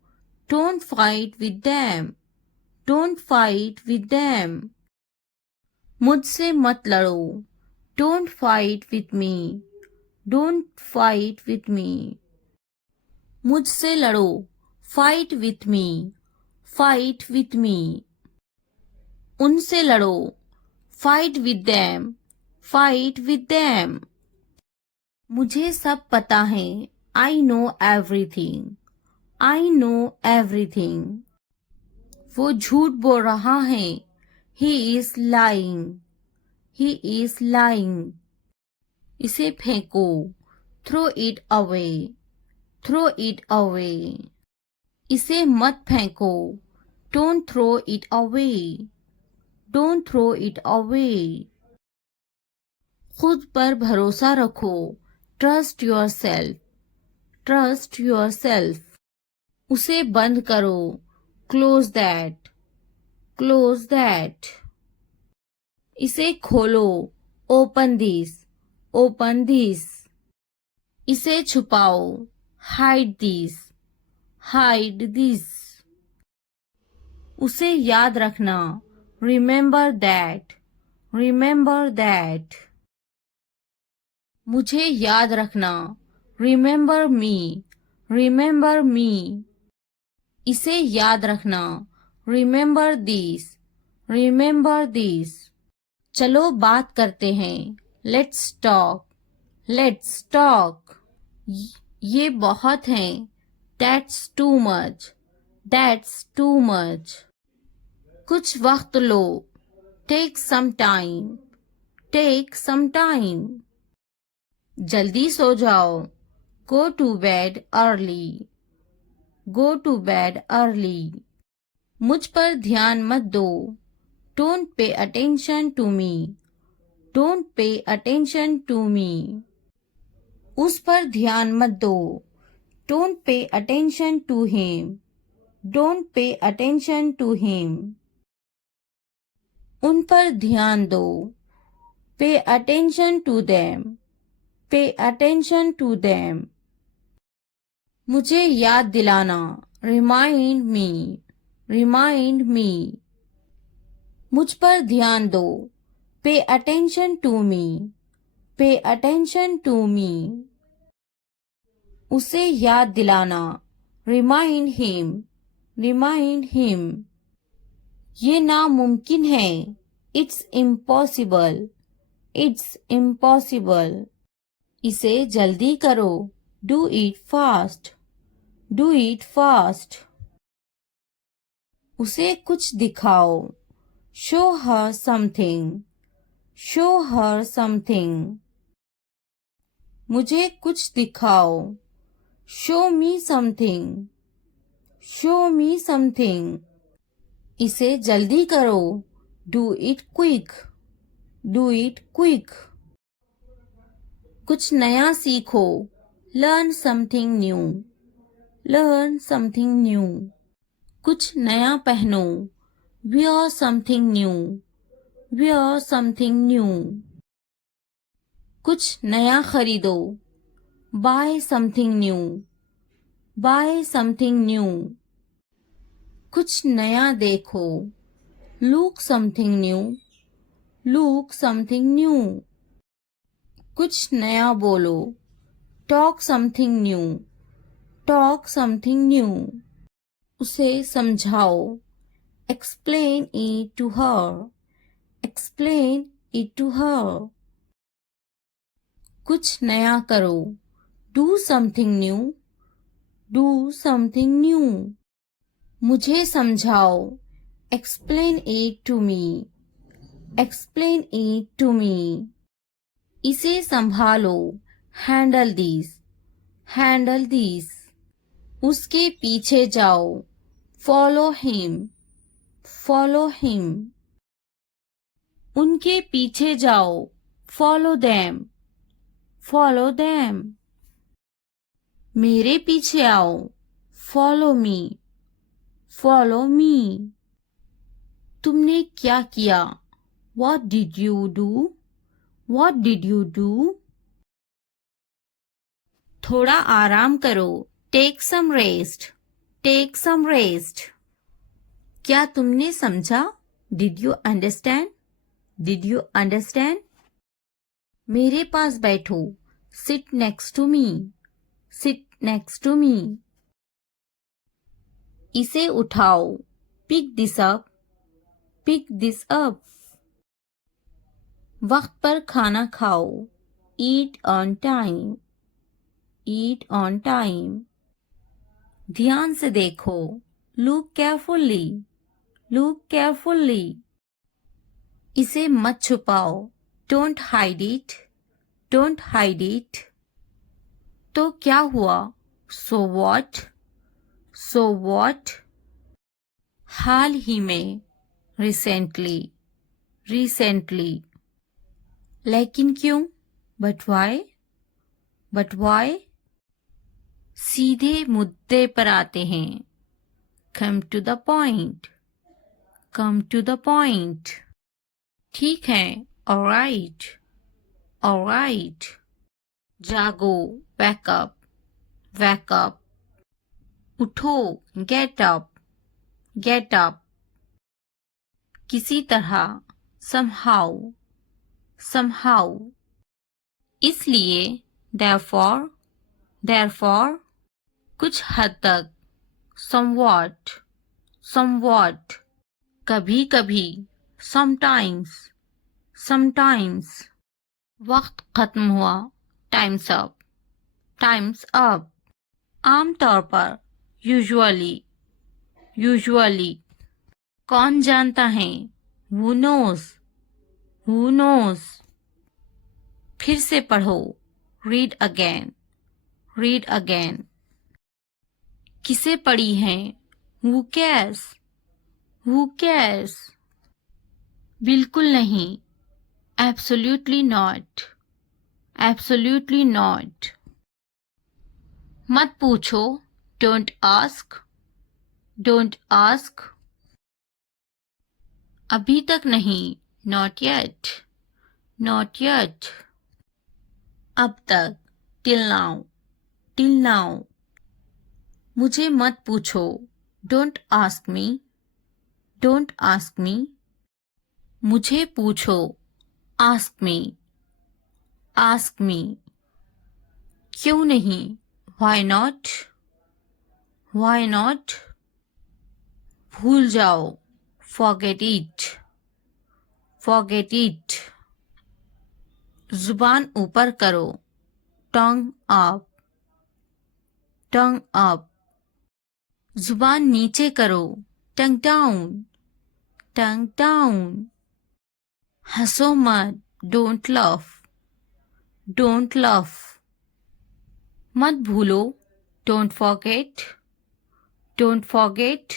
Don't fight with them. Don't fight with them. मुझसे मत लड़ो. Don't fight with me. Don't fight with me. मुझसे लड़ो. Fight with me. Fight with me. उनसे लड़ो. Fight with them. Fight with them. मुझे सब पता है. I know everything. I know everything. वो झूठ बोल रहा है. He is lying. He is lying. इसे फेंको. Throw it away. Throw it away. इसे मत फेंको. Don't throw it away. Don't throw it away. खुद पर भरोसा रखो. Trust yourself. Trust yourself. उसे बंद करो. Close that. Close that. इसे खोलो, ओपन दिस, ओपन दिस। इसे छुपाओ, हाइड दिस, हाइड दिस। उसे याद रखना, रिमेंबर दैट, रिमेंबर दैट। मुझे याद रखना, रिमेंबर मी, रिमेंबर मी। इसे याद रखना, रिमेंबर दिस, रिमेंबर दिस। चलो बात करते हैं, लेट्स टॉक, लेट्स टॉक। ये बहुत है, that's too much, that's too much. कुछ वक्त लो, take some time, take some time. जल्दी सो जाओ, go to bed early, go to bed early. मुझ पर ध्यान मत दो, don't pay attention to me, don't pay attention to me. उस पर ध्यान मत दो, don't pay attention to him, don't pay attention to him. उन पर ध्यान दो, pay attention to them, pay attention to them. मुझे याद दिलाना, रिमाइंड मी, रिमाइंड मी। मुझ पर ध्यान दो, पे अटेंशन टू मी, पे अटेंशन टू मी। उसे याद दिलाना, रिमाइंड हिम, रिमाइंड हिम। ये नामुमकिन है, इट्स इम्पॉसिबल, इट्स इम्पॉसिबल। इसे जल्दी करो, do it fast, do it fast. उसे कुछ दिखाओ, show her something, show her something. मुझे कुछ दिखाओ, show me something, show me something. इसे जल्दी करो, do it quick, do it quick. कुछ नया सीखो, learn something new, learn something new. कुछ नया पहनो, wear something new, wear something new. कुछ नया खरीदो, buy something new, buy something new. कुछ नया देखो, look something new, look something new. कुछ नया बोलो, talk something new, talk something new. उसे समझाओ, explain it to her, explain it to her. कुछ नया करो, do something new, do something new. मुझे समझाओ, explain it to me, explain it to me. इसे संभालो, हैंडल दिस, हैंडल दिस। उसके पीछे जाओ, फॉलो हिम, फॉलो हिम। उनके पीछे जाओ, फॉलो देम, फॉलो देम। मेरे पीछे आओ, फॉलो मी, फॉलो मी। तुमने क्या किया, what did you do, what did you do. थोड़ा आराम करो, take some rest, take some rest. क्या तुमने समझा, did you understand, did you understand. मेरे पास बैठो, sit next to me, sit next to me. इसे उठाओ, pick this up, pick this up. वक्त पर खाना खाओ, eat on time, eat on time. ध्यान से देखो, लुक केयरफुली, लुक केयरफुली। इसे मत छुपाओ, don't hide it, don't hide it. तो क्या हुआ, सो व्हाट, सो व्हाट। हाल ही में, रिसेंटली, रिसेंटली। लेकिन क्यों, बट वाई, बट वाई। सीधे मुद्दे पर आते हैं, come to the point, come to the point. ठीक है, ऑलराइट, ऑलराइट। जागो, wake up, wake up। उठो, get up, get up। किसी तरह, somehow, somehow। इसलिए, therefore, therefore। कुछ हद तक, somewhat, somewhat। कभी कभी, sometimes, sometimes। वक्त खत्म हुआ, time's up, time's up। आमतौर पर, usually, usually। कौन जानता है, who knows, who knows। फिर से पढ़ो, read again, read again। किसे पढ़ी है, who cares, who cares। बिल्कुल नहीं, absolutely not, absolutely not। मत पूछो, don't ask, don't ask। अभी तक नहीं, not yet, not yet। अब तक, till now, till now। मुझे मत पूछो, don't ask me, don't ask me। मुझे पूछो, ask me, ask me। क्यों नहीं, why not, why not। भूल जाओ, forget it, forget it। जुबान ऊपर करो, tongue up, tongue up। जुबान नीचे करो, tongue down, tongue down। हंसो मत, don't laugh, don't laugh। मत भूलो, don't forget, don't forget।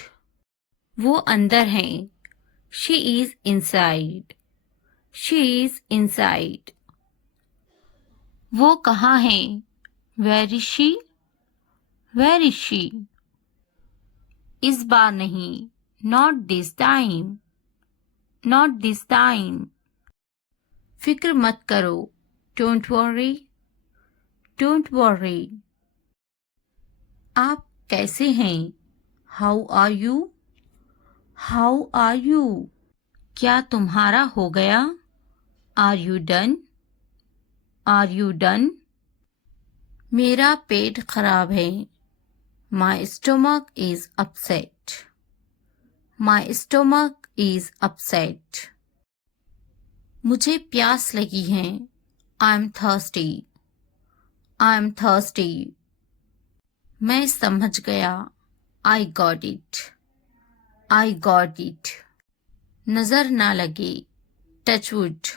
वो अंदर है, she is inside, she is inside। वो कहाँ है, where is she, where is she। इस बार नहीं, not this time, not this time। फिक्र मत करो, don't worry, don't worry। आप कैसे हैं, how are you, how are you। क्या तुम्हारा हो गया, are you done, are you done। मेरा पेट खराब है, my stomach is upset, my stomach is upset। मुझे प्यास लगी है, I'm thirsty, I'm thirsty। मैं समझ गया, I got it, I got it। नजर ना लगे, touch wood,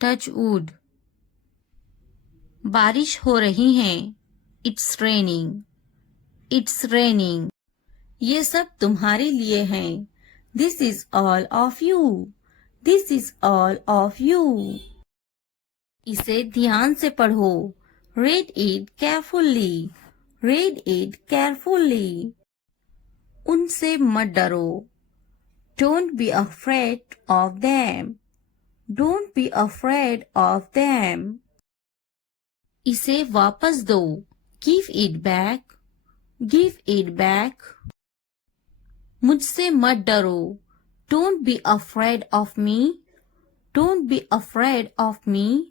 touch wood। बारिश हो रही है, it's raining, it's raining। ये सब तुम्हारे लिए हैं, this is all of you, this is all of you। इसे ध्यान से पढ़ो, read it carefully, read it carefully। उनसे मत डरो, don't be afraid of them, don't be afraid of them। इसे वापस दो, give it back, give it back। मुझसे मत डरो, don't be afraid of me, don't be afraid of me।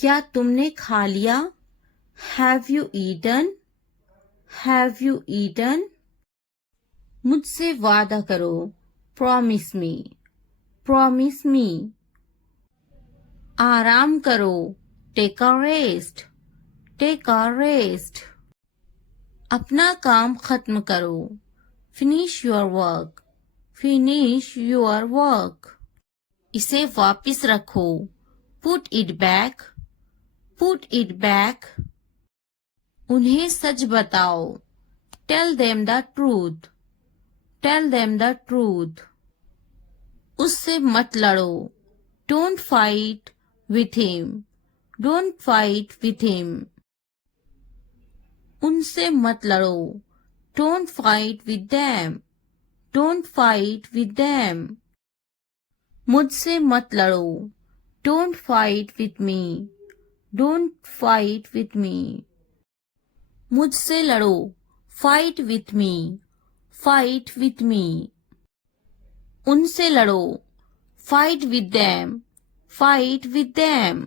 क्या तुमने खा लिया, have you eaten, have you eaten। मुझसे वादा करो, promise me, promise me। आराम करो, take a rest, take a rest। अपना काम खत्म करो, finish your work, finish your work। इसे वापस रखो, put it back, put it back। उन्हें सच बताओ, tell them the truth, tell them the truth। उससे मत लड़ो, don't fight with him, don't fight with him। उनसे मत लड़ो, don't fight with them, don't fight with them। मुझसे मत लड़ो, don't fight with me, don't fight with me. मुझसे लड़ो, fight with me, fight with me. उनसे लड़ो, fight with them, fight with them.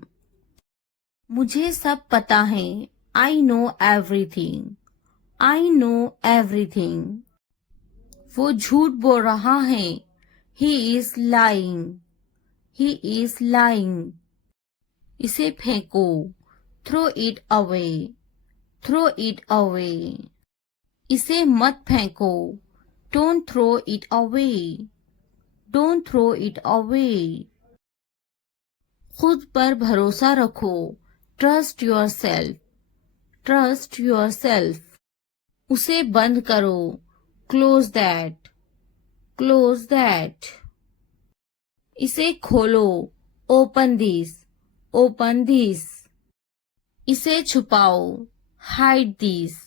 मुझे सब पता है, I know everything, I know everything. वो झूठ बोल रहा है, he is lying, he is lying. इसे फेंको, throw it away, throw it away. इसे मत फेंको, don't throw it away, don't throw it away. खुद पर भरोसा रखो, trust your self, trust your self. उसे बंद करो, क्लोज दैट, क्लोज दैट। इसे खोलो, ओपन दिस, ओपन दिस। इसे छुपाओ, हाइड दिस,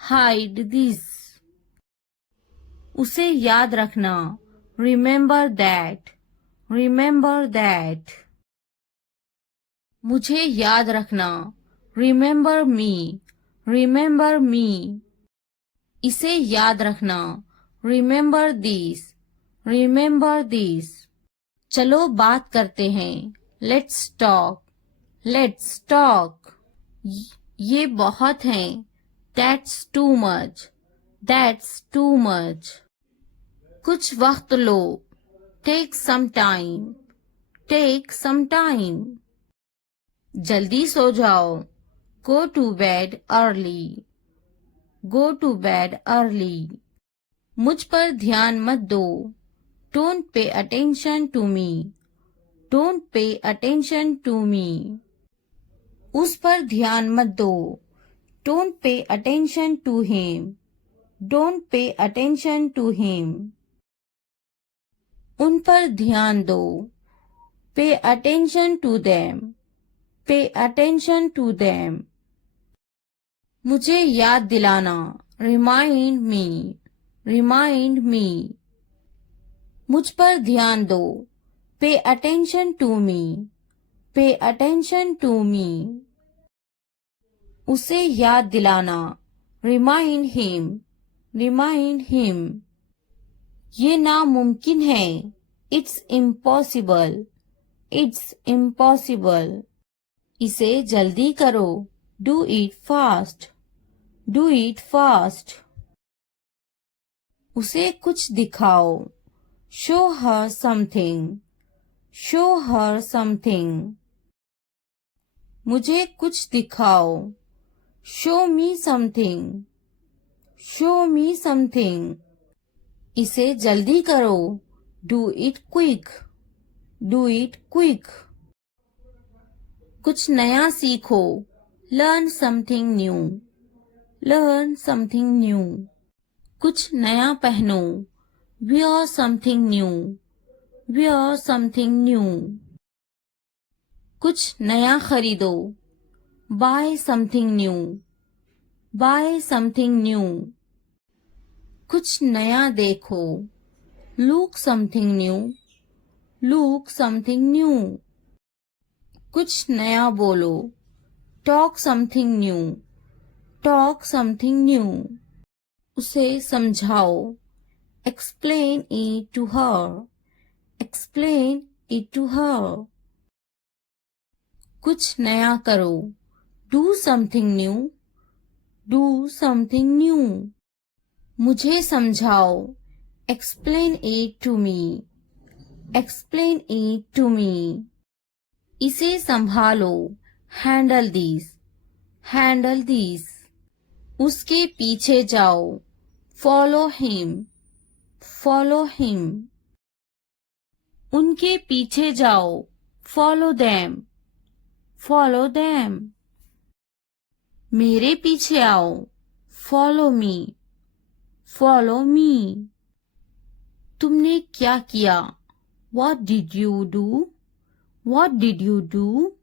हाइड दिस। उसे याद रखना, रिमेंबर दैट, रिमेंबर दैट। मुझे याद रखना, रिमेंबर मी, रिमेंबर मी। इसे याद रखना, रिमेंबर दिस, रिमेंबर दिस। चलो बात करते हैं, लेट्स टॉक, लेट्स टॉक। ये बहुत है, that's too much, that's too much. कुछ वक्त लो, take some time, take some time. जल्दी सो जाओ, go to bed early, go to bed early. मुझ पर ध्यान मत दो, don't pay attention to me, don't pay attention to me. उस पर ध्यान मत दो, don't pay attention to him, don't pay attention to him. उन पर ध्यान दो, pay attention to them, pay attention to them. मुझे याद दिलाना, रिमाइंड मी, रिमाइंड मी। मुझ पर ध्यान दो, पे अटेंशन टू मी, पे अटेंशन टू मी। उसे याद दिलाना, रिमाइंड हिम, रिमाइंड हिम। ये नामुमकिन है, इट्स इम्पॉसिबल, इट्स इम्पॉसिबल। इसे जल्दी करो, do it fast, do it fast. उसे कुछ दिखाओ, show her something, show her something. मुझे कुछ दिखाओ, show me something, show me something. इसे जल्दी करो, do it quick, do it quick. कुछ नया सीखो, learn something new, learn something new. कुछ नया पहनो, wear something new, wear something new. कुछ नया खरीदो, buy something new, buy something new. कुछ नया देखो, look something new, look something new. कुछ नया बोलो, talk something new, talk something new. उसे समझाओ, explain it to her, explain it to her. कुछ नया करो, do something new, do something new. मुझे समझाओ, explain it to me, explain it to me. इसे संभालो, हैंडल दिस, हैंडल दिस। उसके पीछे जाओ, फॉलो हिम, फॉलो हिम। उनके पीछे जाओ, फॉलो देम, फॉलो देम। मेरे पीछे आओ, फॉलो मी, फॉलो मी। तुमने क्या किया, what did you do, what did you do.